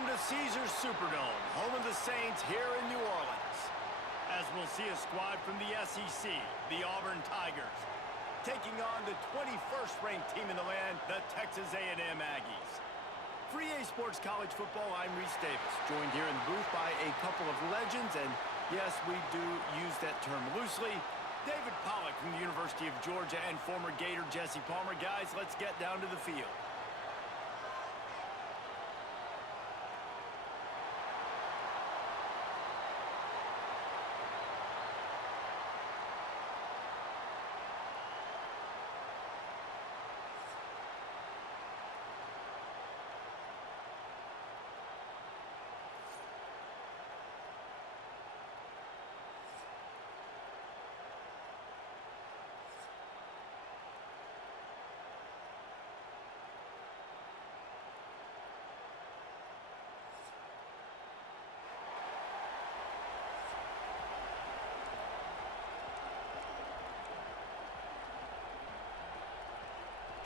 Welcome to Caesars Superdome, home of the Saints here in New Orleans. As we'll see a squad from the SEC, the Auburn Tigers, taking on the 21st ranked team in the land, the Texas A&M Aggies. For EA Sports College Football, I'm Reese Davis, joined here in the booth by a couple of legends, and yes, we do use that term loosely. David Pollack from the University of Georgia and former Gator Jesse Palmer. Guys, let's get down to the field.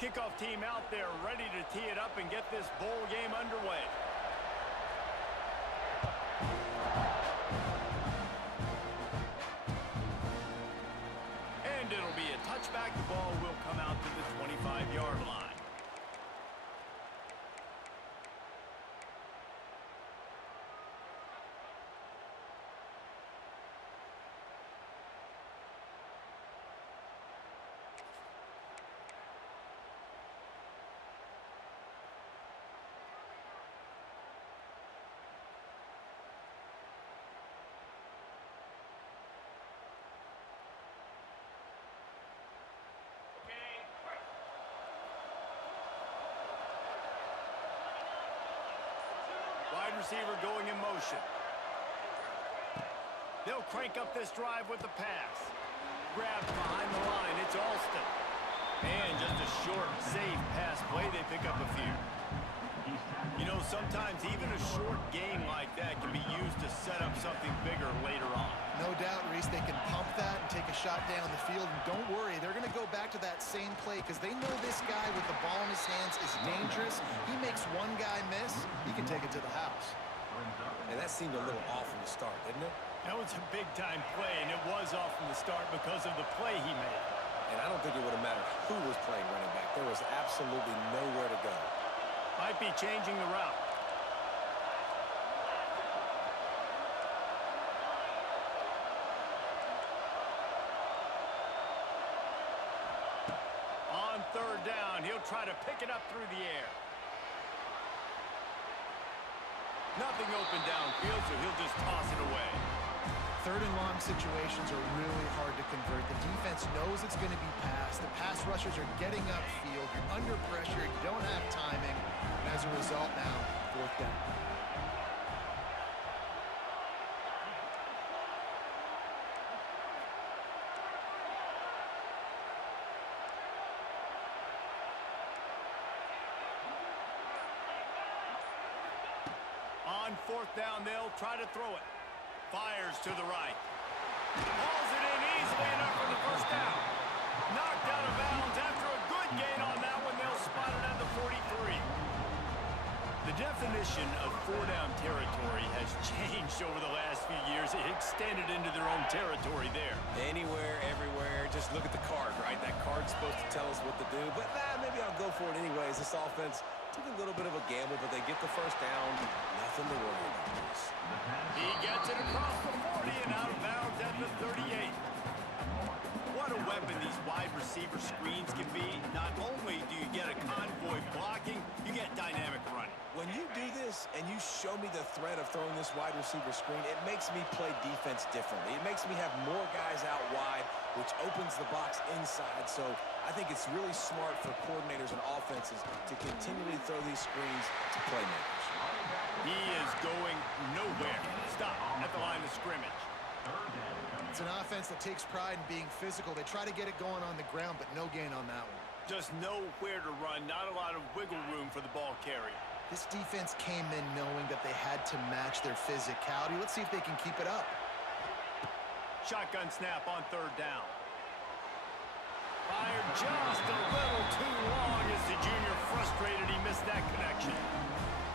Kickoff team out there ready to tee it up and get this bowl game underway. And it'll be a touchback. The ball will come out to the 25-yard line. Wide receiver going in motion. They'll crank up this drive with the pass. Grabbed behind the line. It's Alston. And just a short, safe pass play. They pick up a few. You know, sometimes even a short game like that can be used to set up something bigger later on. No doubt, Reese, they can pump that and take a shot down the field. And don't worry, they're going to go back to that same play because they know this guy with the ball in his hands is dangerous. He makes one guy miss, he can take it to the house. And that seemed a little off from the start, didn't it? That was a big-time play, and it was off from the start because of the play he made. And I don't think it would have mattered who was playing running back. There was absolutely nowhere to go. Might be changing the route. On third down, he'll try to pick it up through the air. Nothing open downfield, so he'll just toss it away. Third and long situations are really hard to convert. The defense knows it's going to be passed. The pass rushers are getting upfield. You're under pressure. You don't have timing. And as a result now, fourth down. On fourth down, they'll try to throw it. Fires to the right. Hauls it in easily enough for the first down. Knocked out of bounds after a good gain on that one. They'll spot it at the 43. The definition of four-down territory has changed over the last few years. It extended into their own territory there. Anywhere, everywhere, just look at the card, right? That card's supposed to tell us what to do, but maybe I'll go for it anyways. This offense took a little bit of a gamble, but they get the first down. Nothing to worry about. He gets it across the 40 and out of bounds at the 38. What a weapon these wide receiver screens can be. Not only do you get a convoy blocking, you get dynamic running. When you do this and you show me the threat of throwing this wide receiver screen, it makes me play defense differently. It makes me have more guys out wide, which opens the box inside. So I think it's really smart for coordinators and offenses to continually throw these screens to playmakers. He is going nowhere. Stop at the line of scrimmage. It's an offense that takes pride in being physical. They try to get it going on the ground, but no gain on that one. Just nowhere to run. Not a lot of wiggle room for the ball carrier. This defense came in knowing that they had to match their physicality. Let's see if they can keep it up. Shotgun snap on third down. Fired just a little too long as the junior frustrated he missed that connection.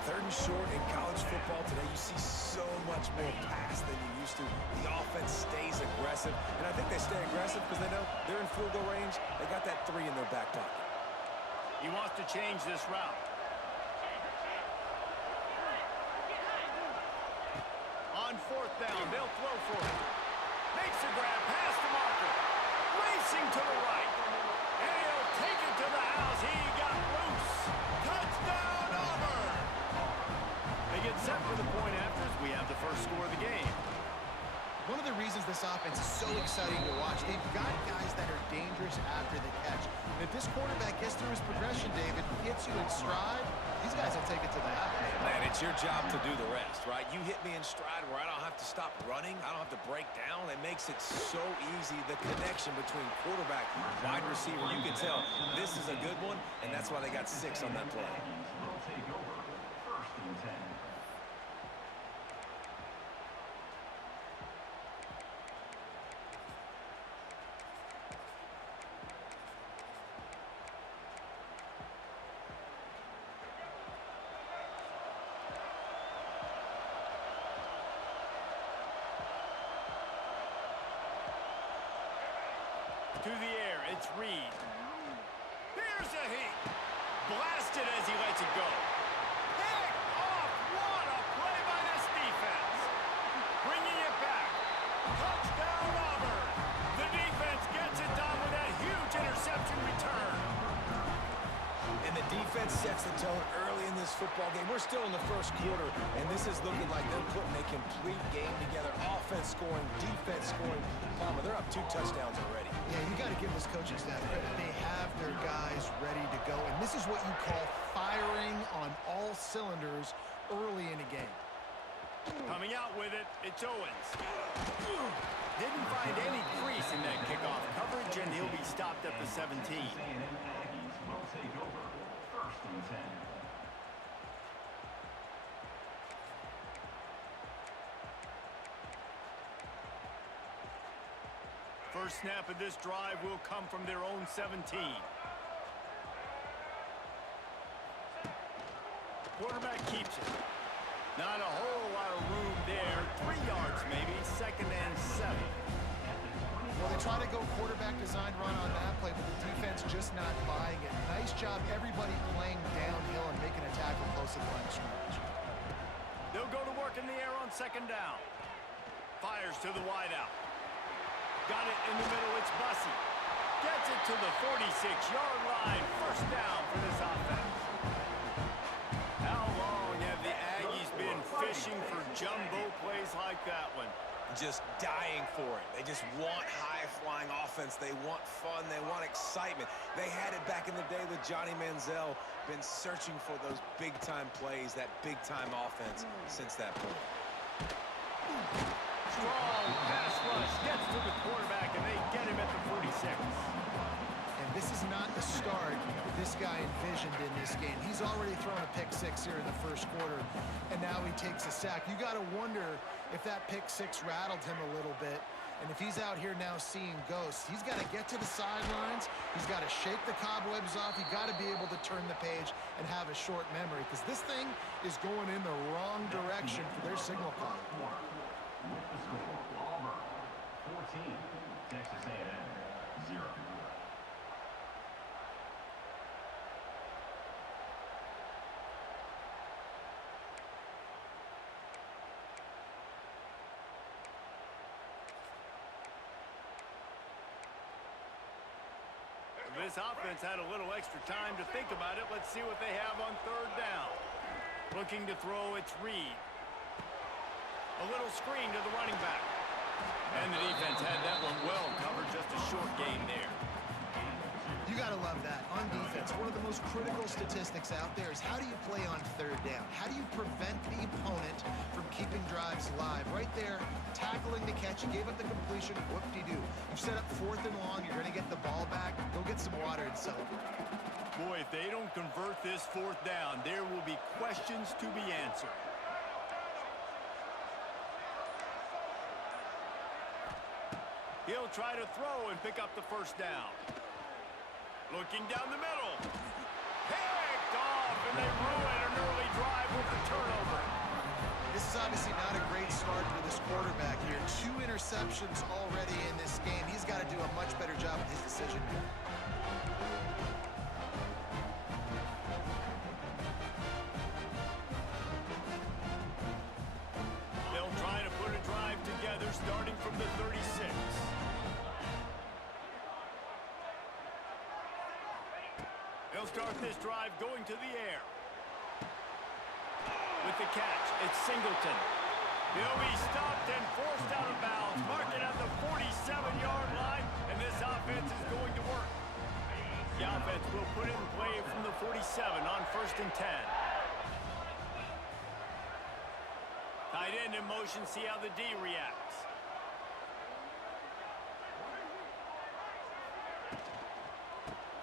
3rd and short in college football today, you see so much more pass than you used to. The offense stays aggressive, and I think they stay aggressive because they know they're in field goal range. They got that 3 in their back pocket. He wants to change this route. On 4th down, they'll throw for it. Makes a grab, pass to Marker. Racing to the right. And he'll take it to the house. He got loose. Touchdown, Auburn! They get set for the point after as we have the first score of the game. One of the reasons this offense is so exciting to watch, they've got guys that are dangerous after the catch. And if this quarterback gets through his progression, David, hits you in stride, these guys will take it to the house. Man, it's your job to do the rest, right? You hit me in stride where I don't have to stop running. I don't have to break down. It makes it so easy. The connection between quarterback, wide receiver, you can tell this is a good one, and that's why they got 6 on that play. Will take over 1st and 10. To the air, it's Reed. Here's a heat. Blasted as he lets it go. Picked off. What a play by this defense. Bringing it back. Touchdown, Auburn. The defense gets it done with that huge interception return. And the defense sets the tone early in this football game. We're still in the 1st quarter, and this is looking like they're putting a complete game together. Offense scoring, defense scoring. Palmer, they're up 2 touchdowns already. Yeah, you got to give this coaching staff credit. They have their guys ready to go, and this is what you call firing on all cylinders early in a game. Coming out with it, it's Owens. Didn't find any crease in that kickoff coverage, and he'll be stopped at the 17. Aggies will take over 1st and 10. First snap of this drive will come from their own 17. Quarterback keeps it. Not a whole lot of room there. 3 yards maybe. 2nd and 7. Well, they try to go quarterback design run on that play, but the defense just not buying it. Nice job, everybody playing downhill and making a tackle close to the line of scrimmage. They'll go to work in the air on 2nd down. Fires to the wideout. Got it in the middle, it's Bussey. Gets it to the 46-yard line. 1st down for this offense. How long have the Aggies been fishing for jumbo plays like that one? Just dying for it. They just want high-flying offense. They want fun. They want excitement. They had it back in the day with Johnny Manziel. Been searching for those big-time plays, that big-time offense since that point. Strong pass rush. Gets to the quarterback, and they get him at the 46. And this is not the start this guy envisioned in this game. He's already thrown a pick-6 here in the 1st quarter, and now he takes a sack. You got to wonder if that pick-6 rattled him a little bit. And if he's out here now seeing ghosts, he's got to get to the sidelines. He's got to shake the cobwebs off. He's got to be able to turn the page and have a short memory, because this thing is going in the wrong direction for their signal call. With the score, Auburn 14, Texas A&M 0. This offense had a little extra time to think about it. Let's see what they have on 3rd down. Looking to throw, it's Reed. A little screen to the running back. And the defense had that one well covered. Just a short gain there. You got to love that. On defense, one of the most critical statistics out there is how do you play on 3rd down? How do you prevent the opponent from keeping drives live? Right there, tackling the catch. You gave up the completion. Whoop-de-doo. You've set up 4th and long. You're going to get the ball back. Go get some water and celebrate. Boy, if they don't convert this 4th down, there will be questions to be answered. He'll try to throw and pick up the 1st down. Looking down the middle. Picked off, and they ruin an early drive with the turnover. This is obviously not a great start for this quarterback here. 2 interceptions already in this game. He's got to do a much better job with his decision making. They'll try to put a drive together starting from the 36. They'll start this drive going to the air. With the catch, it's Singleton. He'll be stopped and forced out of bounds. Mark it at the 47-yard line, and this offense is going to work. The offense will put it in play from the 47 on 1st and 10. Tight end in motion, see how the D reacts.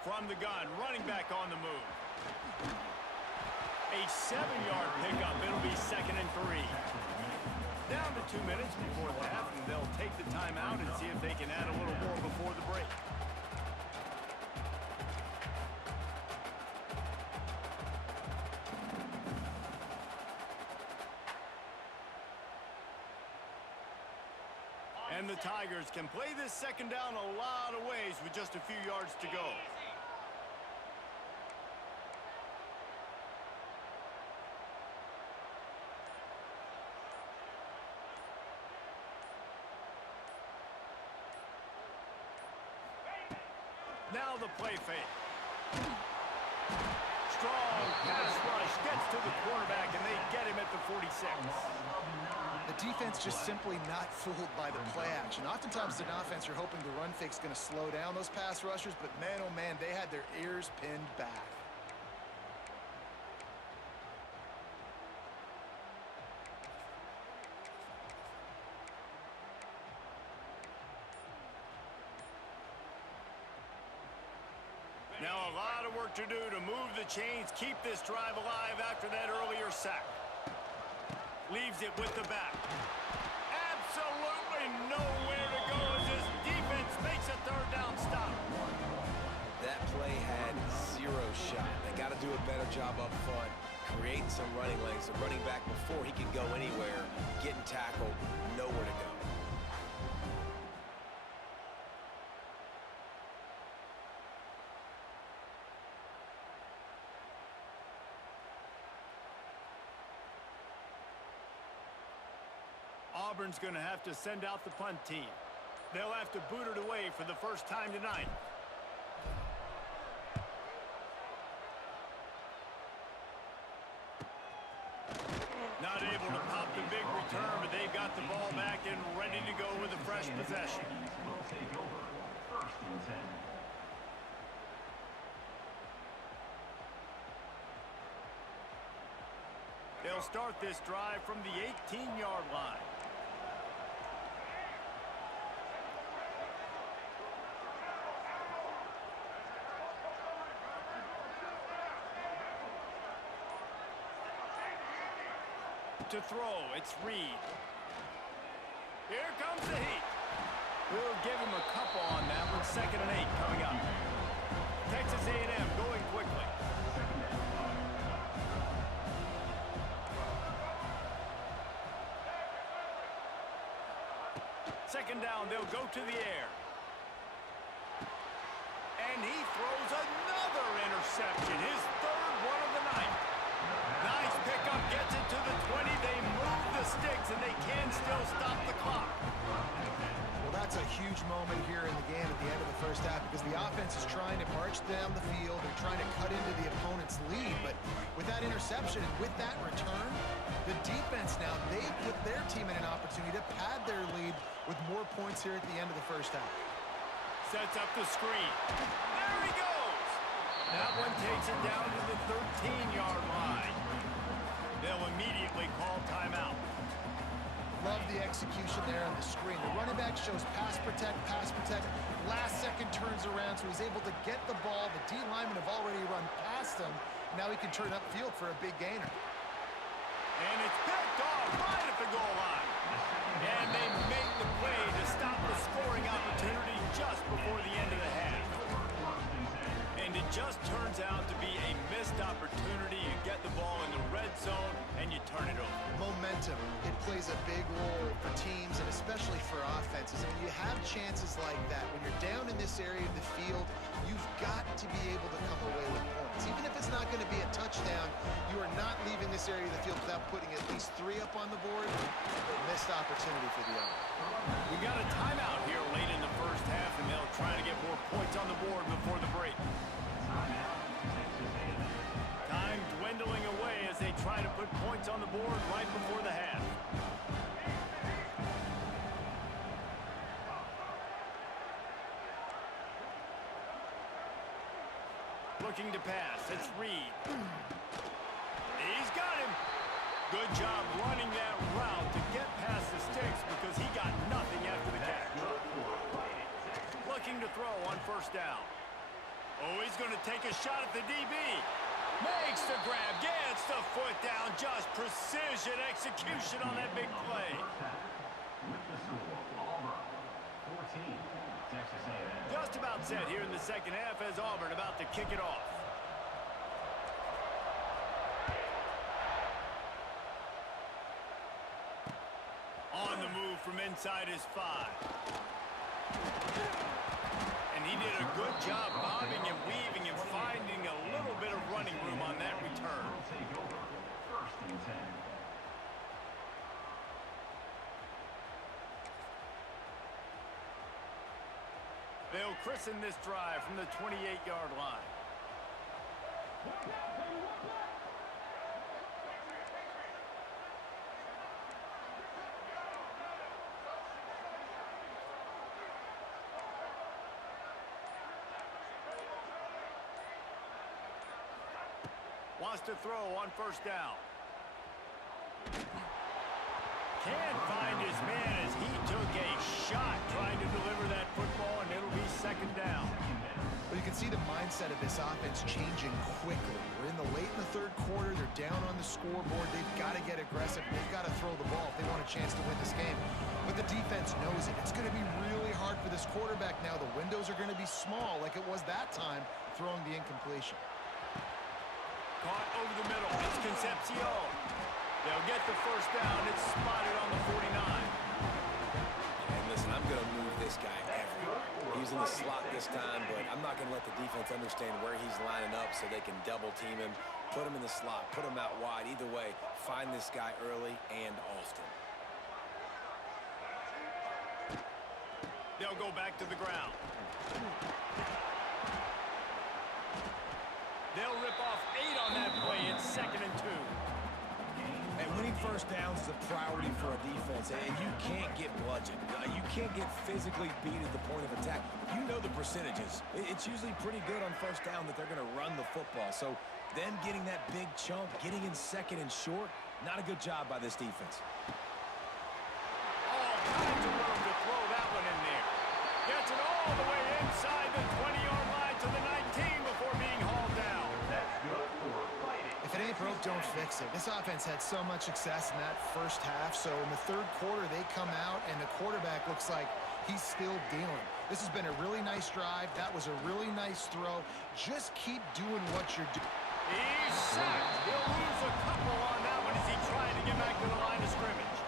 From the gun, running back on the move. A 7-yard pickup. It'll be 2nd and 3. Down to 2 minutes before the half, and they'll take the timeout and see if they can add a little more before the break. And the Tigers can play this 2nd down a lot of ways with just a few yards to go. Now the play fake. Strong pass rush gets to the quarterback, and they get him at the 46. The defense just simply not fooled by the play action. Oftentimes, an offense, you're hoping the run fake's going to slow down those pass rushers, but man, oh man, they had their ears pinned back. Now a lot of work to do to move the chains, keep this drive alive after that earlier sack. Leaves it with the back. Absolutely nowhere to go as this defense makes a 3rd down stop. That play had 0 shot. They got to do a better job up front, creating some running lanes. The running back, before he can go anywhere, getting tackled, nowhere to go. Auburn's going to have to send out the punt team. They'll have to boot it away for the first time tonight. Not able to pop the big return, but they've got the ball back and ready to go with a fresh possession. Will take over 1st and 10. They'll start this drive from the 18-yard line. To throw, it's Reed. Here comes the heat. We'll give him a couple on that with 2nd and 8 coming up. Texas A&M going quickly. Second down, they'll go to the air. And he throws another interception, his 3rd one of the night. Nice pickup, gets it to the 20. They move the sticks, and they can still stop the clock. Well, that's a huge moment here in the game at the end of the 1st half because the offense is trying to march down the field. They're trying to cut into the opponent's lead, but with that interception and with that return, the defense now, they've put their team in an opportunity to pad their lead with more points here at the end of the 1st half. Sets up the screen. There he goes. That one takes it down to the 13-yard line. They'll immediately call timeout. Love the execution there on the screen. The running back shows pass protect. Last second turns around, so he's able to get the ball. The D linemen have already run past him. Now he can turn upfield for a big gainer. And it's picked off right at the goal line. And they make the play to stop the scoring opportunity just before the end of the half. And it just turns out to be a missed opportunity. You get the ball in the red zone, and you defenses. And when you have chances like that, when you're down in this area of the field, you've got to be able to come away with points. Even if it's not going to be a touchdown, you are not leaving this area of the field without putting at least 3 up on the board. Missed opportunity for the Auburn. We got a timeout here late in the first half, and they'll try to get more points on the board before the break. Time dwindling away as they try to put points on the board right before the half. Looking to pass. It's Reed. He's got him. Good job running that route to get past the sticks because he got nothing after the catch. Looking to throw on first down. Oh, he's going to take a shot at the DB. Makes the grab, gets the foot down. Just precision execution on that big play. With the score, Auburn 14, Texas A&M. Just about set here in the second half as Auburn about to kick it off. On the move from inside his 5. And he did a good job bobbing and weaving and finding a little bit of running room on that return. Will take over, first and 10. They'll christen this drive from the 28-yard line. Wants to throw on first down. Can't find his man as he took a shot trying to deliver that football, and it'll be second down. Well, you can see the mindset of this offense changing quickly. We're in the late in the third quarter. They're down on the scoreboard. They've got to get aggressive. They've got to throw the ball if they want a chance to win this game. But the defense knows it. It's going to be really hard for this quarterback now. The windows are going to be small like it was that time throwing the incompletion. Caught over the middle. It's Concepcion. They'll get the first down. It's spotted on the 49. And listen, I'm going to move this guy everywhere. He's in the slot this time, but I'm not going to let the defense understand where he's lining up so they can double team him, put him in the slot, put him out wide. Either way, find this guy early and often. They'll go back to the ground. They'll rip off 8 on that play. It's 2nd and 2. And winning first downs is a priority for a defense, and you can't get bludgeoned. You can't get physically beat at the point of attack. You know the percentages. It's usually pretty good on first down that they're going to run the football. So them getting that big chunk, getting in 2nd and short, not a good job by this defense. All kinds of room to throw that one in there. Gets it all the way inside the 20-yard line to the 19 before being hauled down. That's good for fighting. If it ain't broke, don't fix it. This offense had so much success in that first half, so in the third quarter, they come out, and the quarterback looks like he's still dealing. This has been a really nice drive. That was a really nice throw. Just keep doing what you're doing. He's sacked. He'll lose a couple on that one as he tried to get back to the line of scrimmage.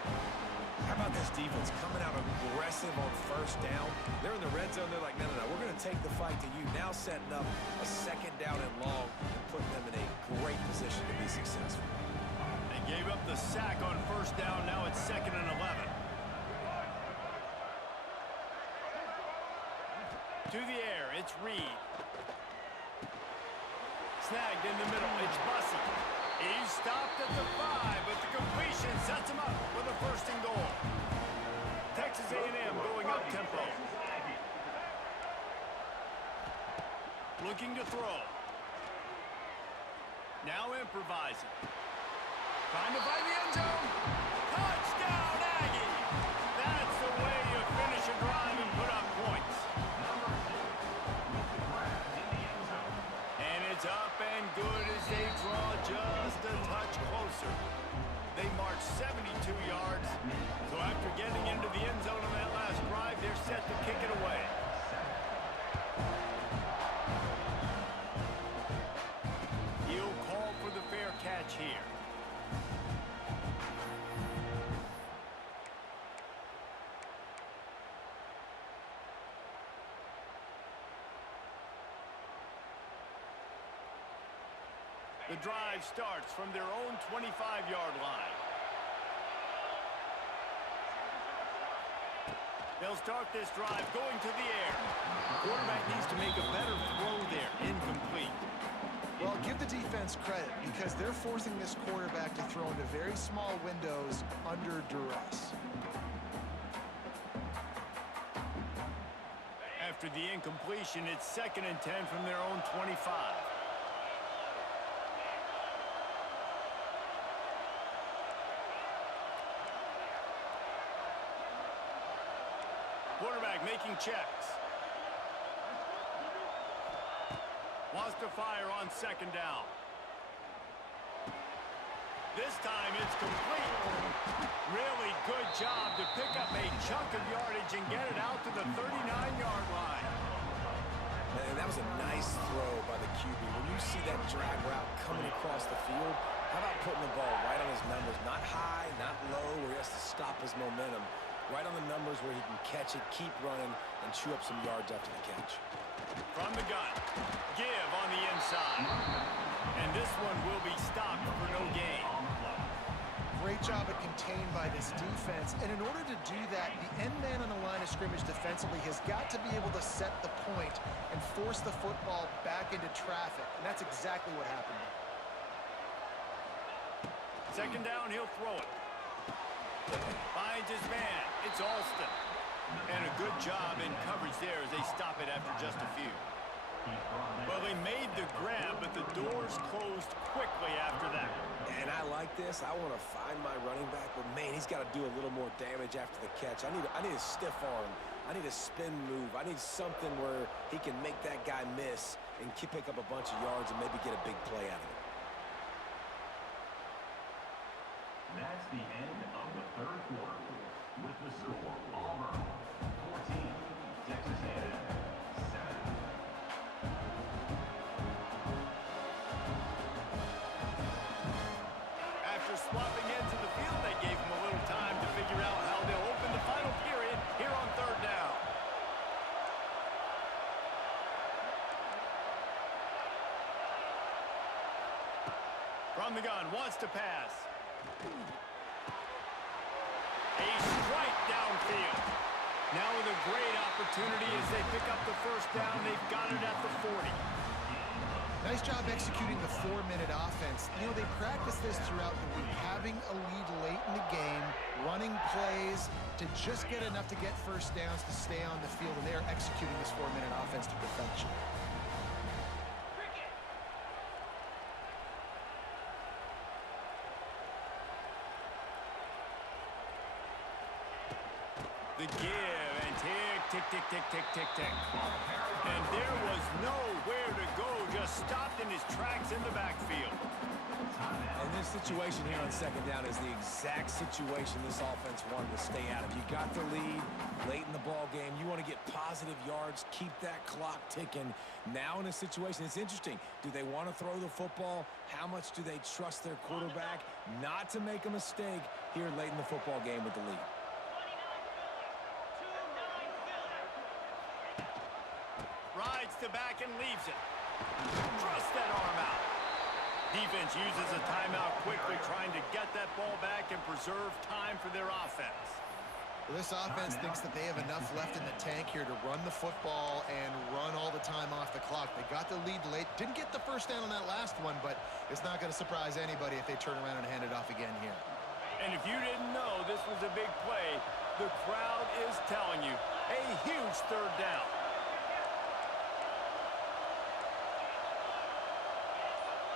How about this defense coming out aggressive on first down? They're in the red zone. They're like, no, we're going to take the fight to you. Now setting up a 2nd down and long and putting them in a great position to be successful. They gave up the sack on first down. Now it's 2nd and 11. To the air, it's Reed. Snagged in the middle, it's Bussey. He's stopped at the 5, but the completion sets him up for the 1st and goal. Texas A&M going up tempo. Looking to throw. Now improvising. Trying to find the end zone. Touchdown, Aggie! That's the way you finish a drive and put up points. And it's up and good as they draw just a touch closer. They march 72 yards. So after getting into the end zone on that last drive, they're set to kick it away. He'll call for the fair catch here. The drive starts from their own 25-yard line. They'll start this drive going to the air. Quarterback needs to make a better throw there. Incomplete. Well, give the defense credit because they're forcing this quarterback to throw into very small windows under duress. After the incompletion, it's 2nd and 10 from their own 25. Quarterback making checks. Wants to fire on 2nd down. This time it's complete. Really good job to pick up a chunk of yardage and get it out to the 39-yard line. And that was a nice throw by the QB. When you see that drag route coming across the field, how about putting the ball right on his numbers? Not high, not low, where he has to stop his momentum. Right on the numbers where he can catch it, keep running, and chew up some yards after the catch. From the gun, give on the inside. And this one will be stopped for no gain. Great job at contained by this defense. And in order to do that, the end man on the line of scrimmage defensively has got to be able to set the point and force the football back into traffic. And that's exactly what happened. 2nd down, he'll throw it. Finds his man. It's Alston. And a good job in coverage there as they stop it after just a few. Well, they made the grab, but the doors closed quickly after that. And I like this. I want to find my running back, but man, he's got to do a little more damage after the catch. I need a stiff arm. I need a spin move. I need something where he can make that guy miss and pick up a bunch of yards and maybe get a big play out of it. That's the end of the 3rd quarter. With the score, Auburn 14, Texas A&M 7. After swapping ends of the field, they gave him a little time to figure out how they'll open the final period here on 3rd down. From the gun, wants to pass. A strike downfield. Now with a great opportunity as they pick up the 1st down. They've got it at the 40. Nice job executing the 4-minute offense. You know, they practice this throughout the week, having a lead late in the game, running plays to just get enough to get 1st downs to stay on the field, and they're executing this 4-minute offense to perfection. The give, and tick, tick, tick, tick, tick, tick. And there was nowhere to go, just stopped in his tracks in the backfield. And this situation here on 2nd down is the exact situation this offense wanted to stay out of. You got the lead late in the ball game. You want to get positive yards, keep that clock ticking. Now in a situation, it's interesting. Do they want to throw the football? How much do they trust their quarterback not to make a mistake here late in the football game with the lead? Rides to back and leaves it. Thrust that arm out. Defense uses a timeout quickly, trying to get that ball back and preserve time for their offense. Well, this offense thinks that they have enough left in the tank here to run the football and run all the time off the clock. They got the lead late. Didn't get the 1st down on that last one, but it's not going to surprise anybody if they turn around and hand it off again here. And if you didn't know this was a big play, the crowd is telling you a huge 3rd down.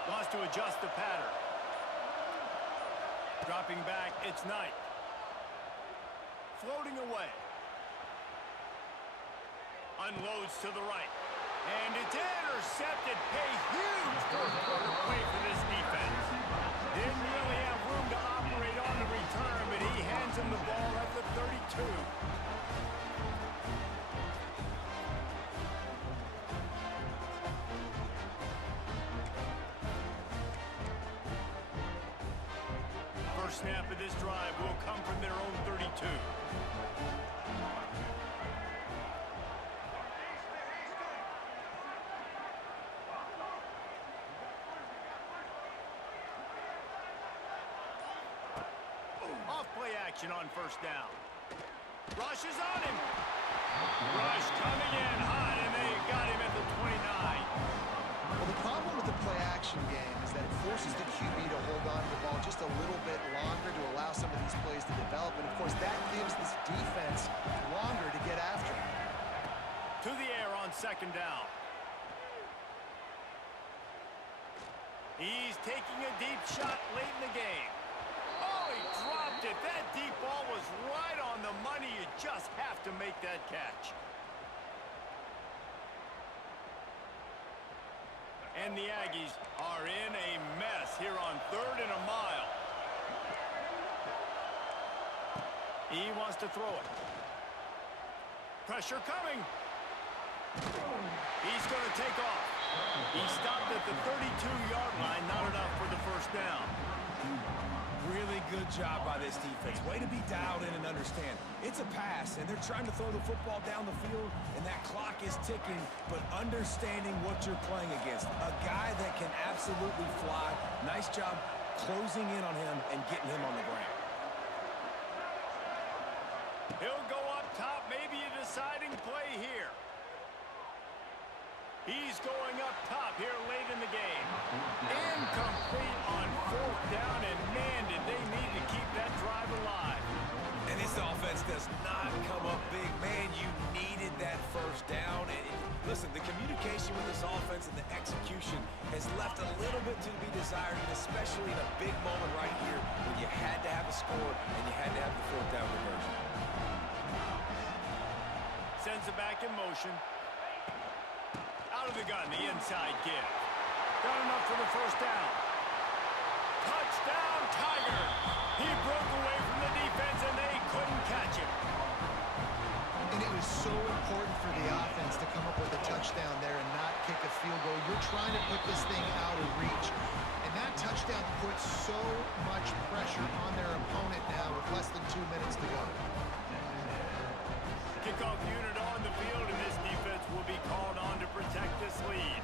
Wants to adjust the pattern. Dropping back, it's Knight. Floating away. Unloads to the right. And it's intercepted. A huge 4th quarter play for this defense. Didn't really have room to operate on the return, but he hands him the ball at the 32. First snap of this drive will come from their own 32. play action on first down. Rush is on him. Rush coming in hot, and they got him at the 29. Well, the problem with the play-action game is that it forces the QB to hold on to the ball just a little bit longer to allow some of these plays to develop. And, of course, that gives this defense longer to get after. To the air on second down. He's taking a deep shot late in the game. Oh, he dropped it. That deep ball was right on the money. You just have to make that catch. And the Aggies are in a mess here on 3rd and a mile. He wants to throw it. Pressure coming. He's going to take off. He stopped at the 32-yard line, not enough for the first down. Really good job by this defense. Way to be dialed in and understand. It's a pass, and they're trying to throw the football down the field, and that clock is ticking, but understanding what you're playing against. A guy that can absolutely fly. Nice job closing in on him and getting him on the ground. He'll go up top, maybe a deciding play here. He's going up top here late in the game. Incomplete on 4th down, and man, did they need to keep that drive alive. And this offense does not come up big. Man, you needed that first down. And listen, the communication with this offense and the execution has left a little bit to be desired, and especially in a big moment right here when you had to have a score and you had to have the 4th down conversion. Sends it back in motion. Out of the gun, the inside give. Got enough for the first down. Touchdown, Tiger! He broke away from the defense, and they couldn't catch him. And it was so important for the offense to come up with a touchdown there and not kick a field goal. You're trying to put this thing out of reach. And that touchdown puts so much pressure on their opponent now with less than 2 minutes to go. Kickoff unit on the field, and this defense will be called on to protect this lead.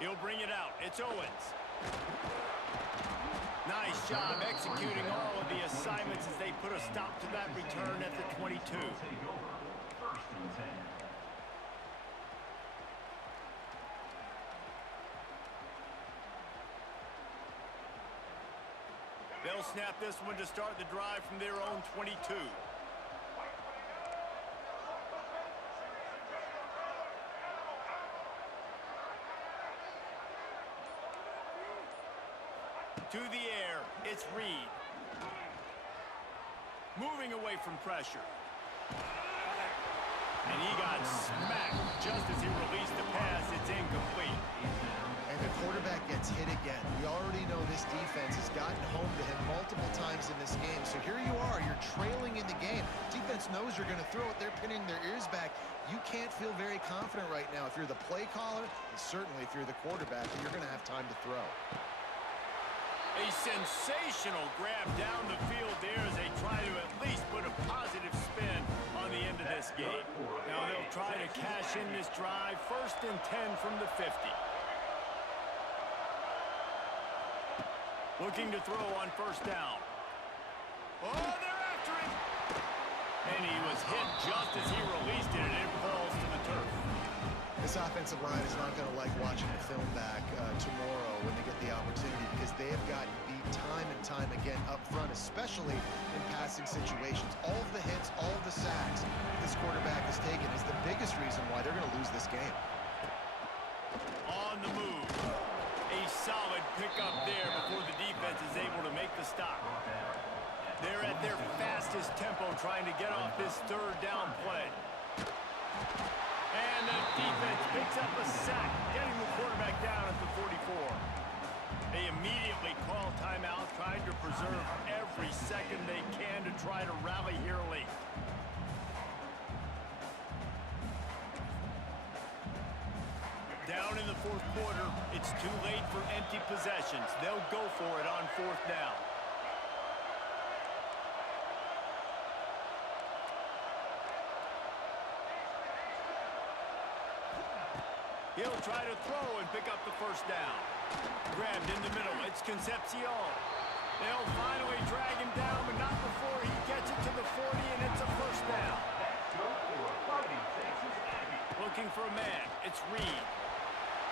He'll bring it out. It's Owens. Nice job executing all of the assignments as they put a stop to that return at the 22. Take over. 1st and 10. They'll snap this one to start the drive from their own 22. To the air, it's Reed. Moving away from pressure. And he got smacked just as he released the pass. It's incomplete. And the quarterback gets hit again. We already know this defense has gotten home to him multiple times in this game. So here you are, you're trailing in the game. Defense knows you're going to throw it. They're pinning their ears back. You can't feel very confident right now. If you're the play caller, and certainly if you're the quarterback, you're going to have time to throw. A sensational grab down the field there as they try to at least put a positive spin on the end of this game. Now they'll try to cash in this drive. 1st and 10 from the 50. Looking to throw on first down. Oh, they're after him! And he was hit just as he released it, and it falls to the turf. This offensive line is not going to like watching the film back tomorrow when they get the opportunity, because they have gotten beat time and time again up front, especially in passing situations. All of the hits, all of the sacks this quarterback has taken is the biggest reason why they're going to lose this game. On the move. A solid pickup there before the defense is able to make the stop. They're at their fastest tempo trying to get off this 3rd down play. And the defense picks up a sack, getting the quarterback down at the 44. They immediately call timeout, trying to preserve every second they can to try to rally here late. Down in the 4th quarter, it's too late for empty possessions. They'll go for it on 4th down. He'll try to throw and pick up the first down. Grabbed in the middle. It's Concepcion. They'll finally drag him down, but not before he gets it to the 40, and it's a first down. Looking for a man. It's Reed.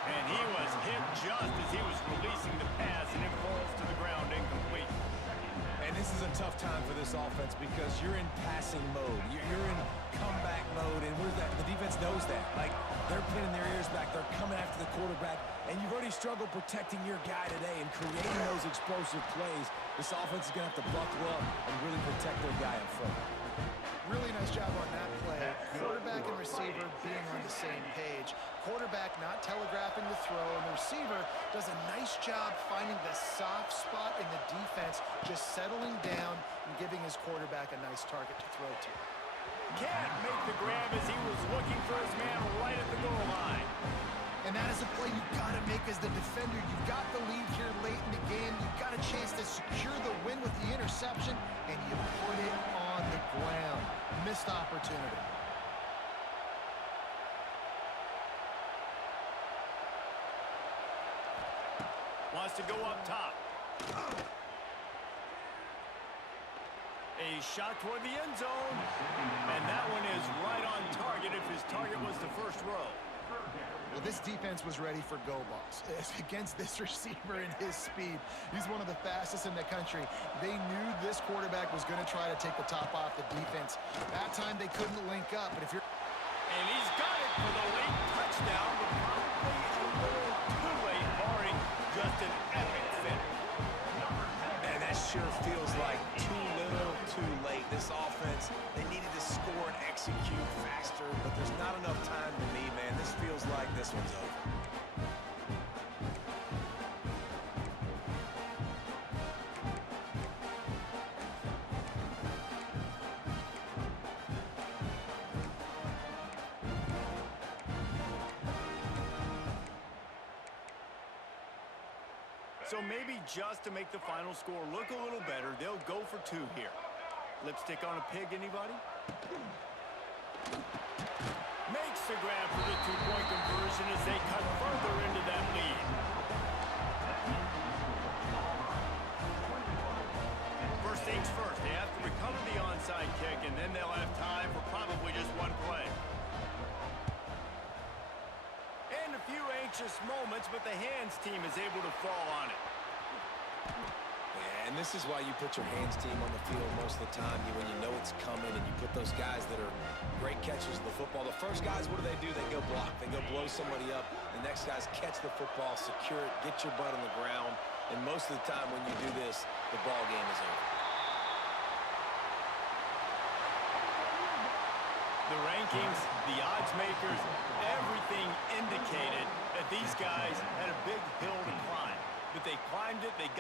And he was hit just as he was releasing the pass, and it falls to the ground incomplete. And this is a tough time for this offense because you're in passing mode. You're in comeback mode, and where's that? The defense knows that. Like, they're pinning their ears back. They're coming after the quarterback, and you've already struggled protecting your guy today and creating those explosive plays. This offense is going to have to buckle up and really protect their guy in front. Really nice job on that play. Quarterback and receiver being on the same page. Quarterback not telegraphing the throw, and the receiver does a nice job finding the soft spot in the defense, just settling down and giving his quarterback a nice target to throw to. Can't make the grab as he was looking for his man right at the goal line. And that is a play you've got to make as the defender. You've got the lead here late in the game. You've got a chance to secure the win with the interception, and you put it on the ground. Missed opportunity. Wants to go up top. A shot toward the end zone. And that one is right on target if his target was the first row. Well, this defense was ready for go balls. Against this receiver and his speed, he's one of the fastest in the country. They knew this quarterback was going to try to take the top off the defense. That time they couldn't link up, but if you're... And he's got it for the late touchdown, but probably a little too late, barring just an epic finish. And that sure feels like too little, too late. This offense, they needed to score and execute faster, but there's not enough time to me, man. This feels like this one's over. So maybe just to make the final score look a little better, they'll go for two here. Lipstick on a pig, anybody? Makes the grab for the two-point conversion as they cut further into that lead. First things first, they have to recover the onside kick, and then they'll have time for probably just one play. And a few anxious moments, but the hands team is able to fall on it. And this is why you put your hands team on the field most of the time, when you know it's coming, and you put those guys that are great catchers of the football. The first guys, what do? They go block. They go blow somebody up. The next guys catch the football, secure it, get your butt on the ground. And most of the time when you do this, the ball game is over. The rankings, the odds makers, everything indicated that these guys had a big hill to climb. But they climbed it, they got